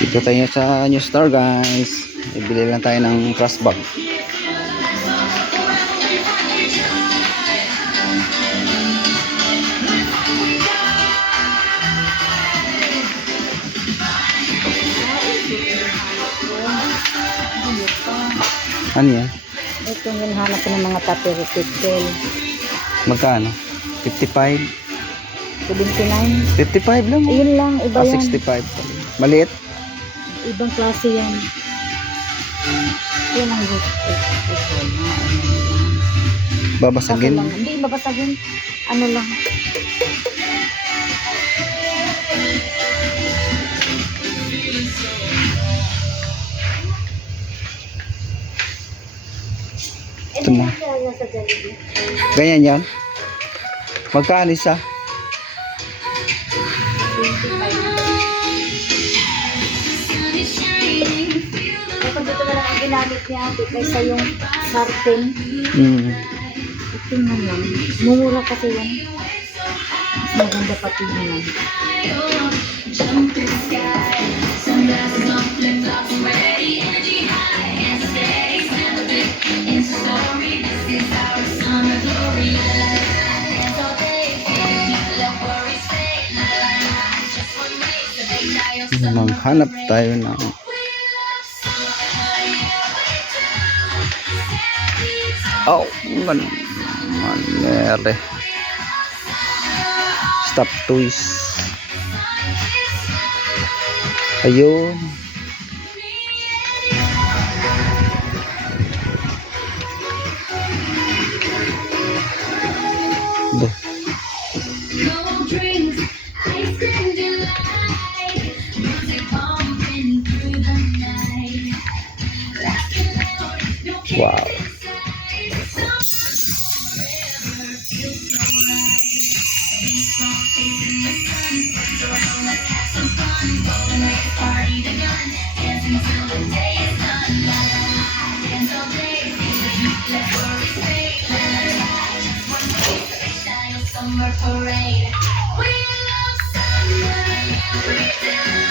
Dito tayo sa New Star, guys. Ibili lang tayo ng trash bag. Ano yan? Ito yung hanap ng mga papel. Magkano? 55? 79. 55 lang. Ayun lang, iba yan. 65. Maliit? Ibang klase yan. Yan ang gusto. Babasagin? Hindi, babasagin. Ano lang. Ito mo. Ganyan yan? Magkano isa? Kapag dito na lang ang ginamit niya ate kaysa yung sarten. Ito na lang. Mumura kasi yan. Mas maganda pati yan. Maghanap tayo ng manere stop toys. Ayun. Wow. Summer parade. We love summer every day.